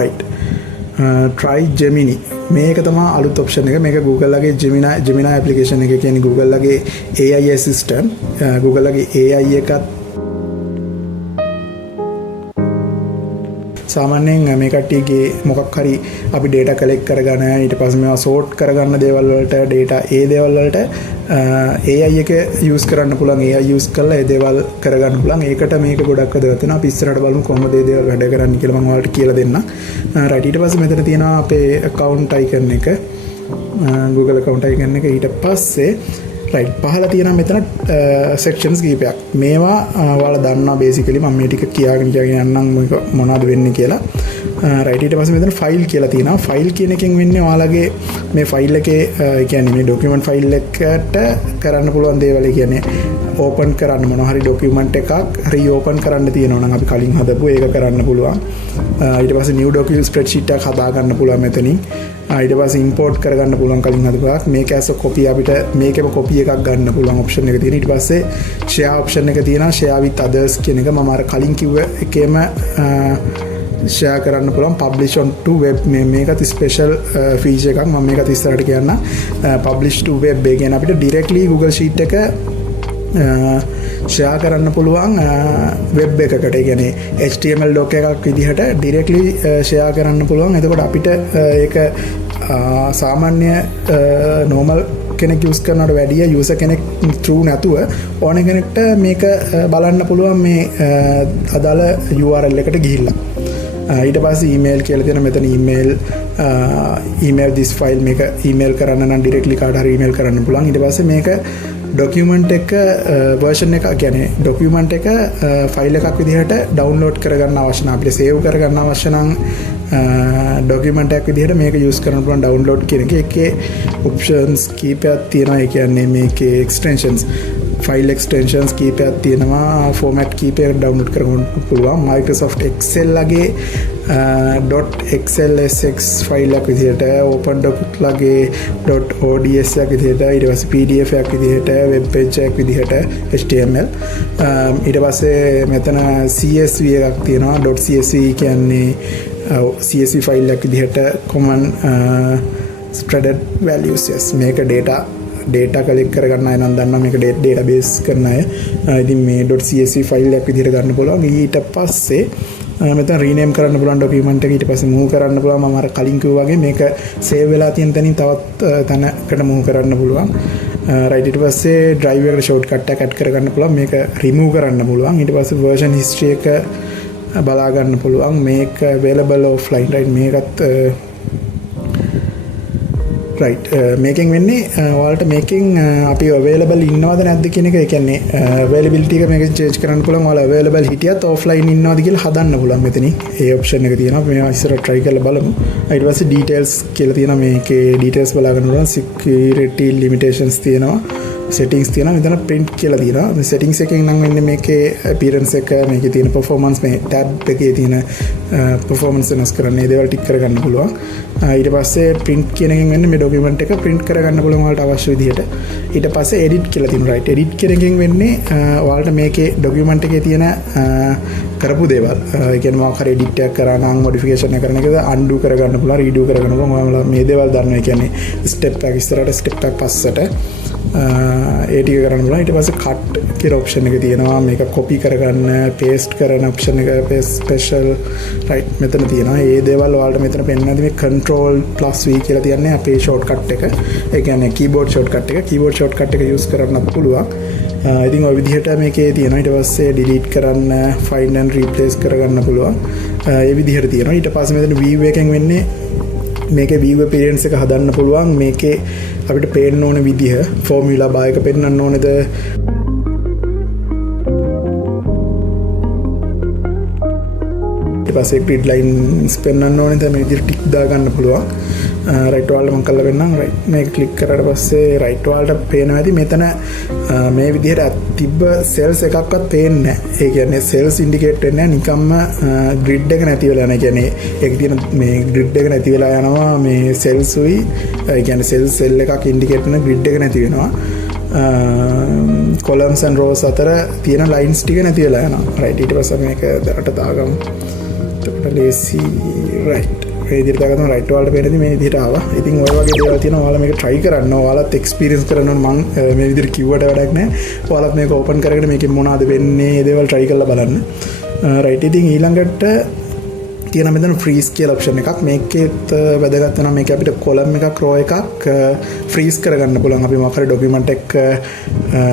right try Gemini මේක තමයි අලුත් ඔප්ෂන් එක. මේක Google ලගේ Gemini application එක කියන්නේ Google ලගේ AI assistant. Google ලගේ AI එකත් සාමාන්‍යයෙන් මේ කට්ටියගේ මොකක් හරි අපි data collect කරගන්න ඊට පස්සේ මේවා sort කරගන්න දේවල් වලට data ඒ දේවල් වලට AI එක use කරන්න පුළුවන්. AI use කරලා ඒ දේවල් කරගන්න පුළුවන්. ඒකට මේක ගොඩක් වැදගත් වෙනවා. අපි ඉස්සරහට බලමු කොහොමද මේ දේවල් වැඩ කරන්නේ කියලා මම ඔයාලට කියලා දෙන්නම්. right ඊට පස්සේ මෙතන තියෙනවා අපේ account icon එක. Google account icon එක. ඊට පස්සේ right පහළ තියෙනවා මෙතන sections කීපයක්. මේවා ඔයාලා දන්නවා basically මම මේ ටික කියාගෙන යන්නම් මොනවද වෙන්නේ කියලා. right ඊට පස්සේ මෙතන file කියලා තියෙනවා. file කියන එකෙන් වෙන්නේ ඔයාලගේ මේ file එකේ කියන්නේ මේ document file එකට කරන්න පුළුවන් දේවල්. කියන්නේ open කරන්න මොනවා හරි document එකක් reopen කරන්න තියෙනවා නම් අපි කලින් හදපු ඒක කරන්න පුළුවන්. ඊට පස්සේ new document spreadsheet එකක් හදා ගන්න පුළුවන් මෙතනින්. ඊට පස්සේ import කරගන්න පුළුවන් කලින් හදපු එකක්. මේක as a copy අපිට මේකේම copy එකක් ගන්න පුළුවන් option එක තියෙනවා. ඊට පස්සේ share option එක තියෙනවා. share with others කියන එක මම අර කලින් කිව්ව එකේම share කරන්න පුළුවන්. publish on to web මේකත් special feature එකක්. මම මේකත් ඉස්සරහට කියන්න. publish to web එක කියන අපිට directly Google Sheet එක share කරන්න පුළුවන් web එකකට. ඒ කියන්නේ HTML doc එකක් විදිහට directly share කරන්න පුළුවන්. එතකොට අපිට ඒක සාමාන්‍ය normal කෙනෙක් use කරනවට වැඩිය user කෙනෙක් through නැතුව ඕන කෙනෙක්ට මේක බලන්න පුළුවන් මේ අදාළ URL එකට ගිහිල්ලා. ඊට පස්සේ email කියලා තියෙන මෙතන email this file මේක email කරන්න නම් directly කාට හරි email කරන්න පුළුවන්. ඊට පස්සේ මේක document එක version එක කියන්නේ document එක file එකක් විදිහට download කරගන්න අවශ්‍ය නම් අපිට save කරගන්න අවශ්‍ය නම් document එකක් විදිහට මේක use කරන්න පුළුවන් download කියන එකේ options කීපයක් තියෙනවා. ඒ කියන්නේ මේකේ extensions file extensions කීපයක් තියෙනවා. format කීපයක් download කරගන්න පුළුවන්. Microsoft Excel ලගේ .xlsx file එකක් විදිහට OpenDoc ලගේ .ods එකක් විදිහට ඊට පස්සේ PDF එකක් විදිහට web page එකක් විදිහට HTML ඊට පස්සේ මෙතන CSV එකක් තියෙනවා. .csv කියන්නේ CSV file එකක් විදිහට common spreaded values. yes මේක data collect කරගන්න අය නම් දන්නවා මේක database කරන අය. ඉතින් මේ .csv file එකක් විදිහට ගන්න පුළුවන්. ඊට පස්සේ මෙතන rename කරන්න පුළුවන් document එක. ඊට පස්සේ move කරන්න පුළුවන්. මම අර කලින් කිව්වා වගේ මේක save වෙලා තියෙන තැනින් තවත් තැනකට move කරන්න පුළුවන්. right ඊට පස්සේ drive එකට shortcut එකක් add කරගන්න පුළුවන්. මේක remove කරන්න පුළුවන්. ඊට පස්සේ version history එක බලා ගන්න පුළුවන්. මේක available offline. right මේකත් right මේකෙන් වෙන්නේ ඔයාලට මේකෙන් අපි available ඉන්නවද නැද්ද කියන එක. ඒ කියන්නේ availability එක මේකෙන් change කරන්න පුළුවන්. ඔයාලා available හිටියත් offline ඉන්නවද කියලා හදන්න පුළුවන් මෙතනින්. ඒ option එක තියෙනවා. මේවා ඉස්සරහ try කරලා බලමු. ඊට පස්සේ details කියලා තියෙනවා. මේකේ details බලා ගන්න පුළුවන්. security limitations තියෙනවා. settings තියෙනවා. මෙතන print කියලා තියෙනවා. මේ settings එකෙන් නම් වෙන්නේ මේකේ appearance එක, මේකේ තියෙන performance, මේ tab එකේ තියෙන performance වෙනස් කරන්න ඒ දේවල් ටික කරගන්න පුළුවන්. ඊට පස්සේ print කියන එකෙන් වෙන්නේ මේ document එක print කරගන්න පුළුවන් ඔයාලට අවශ්‍ය විදිහට. ඊට පස්සේ edit කියලා තියෙනවා. right edit කියන එකෙන් වෙන්නේ ඔයාලට මේකේ document එකේ තියෙන කරපු දේවල් ඒ කියන්නේ මොකක් හරි edit එකක් කරා නම් modification එක කරන එකද undo කරගන්න පුළුවන්, redo කරගන්න පුළුවන්. ඔයාලා මේ දේවල් දන්නවා. ඒ කියන්නේ step එක ඉස්සරහට step එක පස්සට ඒ ටික කරන්න පුළුවන්. ඊට පස්සේ cut කියලා option එක තියෙනවා. මේක copy කරගන්න, paste කරන option එක paste special right මෙතන තියෙනවා. මේ දේවල් ඔයාලට මෙතන පෙන්නනවා. මේ control plus v කියලා තියන්නේ අපේ shortcut එක. ඒ කියන්නේ keyboard shortcut එක. keyboard shortcut එක use කරන්නත් පුළුවන්. ඉතින් ඔය විදිහට මේකේ තියෙනවා. ඊට පස්සේ delete කරන්න, find and replace කරගන්න පුළුවන්. ඒ විදිහට තියෙනවා. ඊට පස්සේ මෙතන view එකෙන් වෙන්නේ මේකේ view appearance එක හදන්න පුළුවන්. මේකේ අපිට පේන්න ඕන විදිහ formula bar එක පෙන්වන්න ඕනේද, ඊට පස්සේ grid lines පෙන්වන්න ඕනේද, මේ විදිහට ටික් දා ගන්න පුළුවන්. right ඔයාලට මම කරලා වෙන්නම්. right මේක click කරාට පස්සේ right ඔයාලට පේනවා ඇති මෙතන මේ විදිහට තිබ්බ cells එකක්වත් පේන්නේ නැහැ. ඒ කියන්නේ cells indicate වෙන්නේ නිකම්ම grid එක නැති වෙලා යනවා. කියන්නේ ඒක තියෙන මේ grid එක නැති වෙලා යනවා. මේ cells උයි ඒ කියන්නේ cell එකක් indicate කරන grid එක නැති වෙනවා. columns and rows අතර තියෙන lines ටික නැති වෙලා යනවා. right ඊට පස්සේ මේක දරට දාගමු. එතකොට ලේසි රයිට් ඒ විදිහට දාගන්න රයිට් වලට පේනදී මේ විදිහට ආවා. ඉතින් ඔය වගේ දේවල් තියෙනවා. ඔයාලා මේක try කරන්න. ඔයාලත් experience කරන්න ඕන. මම මේ විදිහට කිව්වට වැඩක් නැහැ. ඔයාලත් මේක open කරගෙන මේකෙන් මොනවද වෙන්නේ ඒ දේවල් try කරලා බලන්න. රයිට් ඉතින් ඊළඟට තියෙන මෙතන freeze කියලා option එකක්. මේකෙත් වැදගත් වෙනවා මේක අපිට column එකක් row එකක් freeze කරගන්න පුළුවන්. අපි මොකක් හරි document එක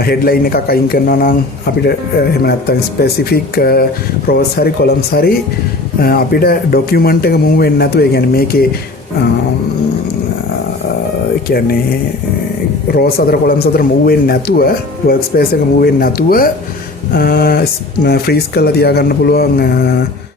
headline එකක් අයින් කරනවා නම් අපිට එහෙම නැත්නම් specific rows හරි columns හරි අපිට document එක move වෙන්නේ නැතුව ඒ කියන්නේ මේකේ කියන්නේ rows අතර columns අතර move වෙන්නේ නැතුව workspace එක move වෙන්නේ නැතුව freeze කරලා තියාගන්න පුළුවන්